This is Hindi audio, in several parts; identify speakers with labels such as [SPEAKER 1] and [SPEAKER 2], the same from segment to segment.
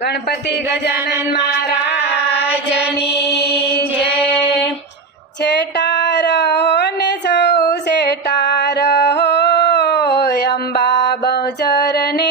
[SPEAKER 1] ગણપતિ ગજાનન
[SPEAKER 2] મહારાજની જય
[SPEAKER 1] છેટા રહો ને સૌ છેટા રહો અંબા બચરને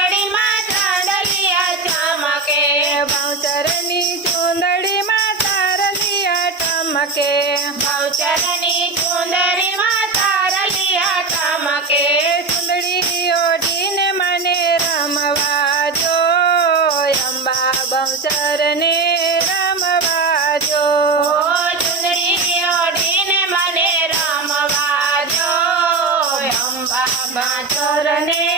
[SPEAKER 1] हव
[SPEAKER 2] चरनी सुंदरी माता रलिया टमके
[SPEAKER 1] सुंदरी ओढ़ी ने मने रमवा जो अम्बा बम चरनी रमवा जो
[SPEAKER 2] मने रमवा जो अम्बा बम चरनी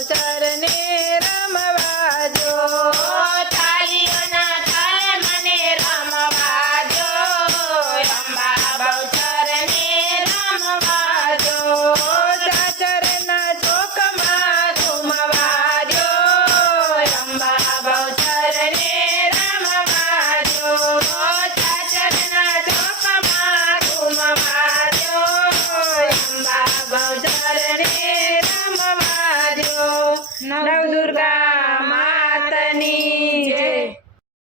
[SPEAKER 1] चरणे रमव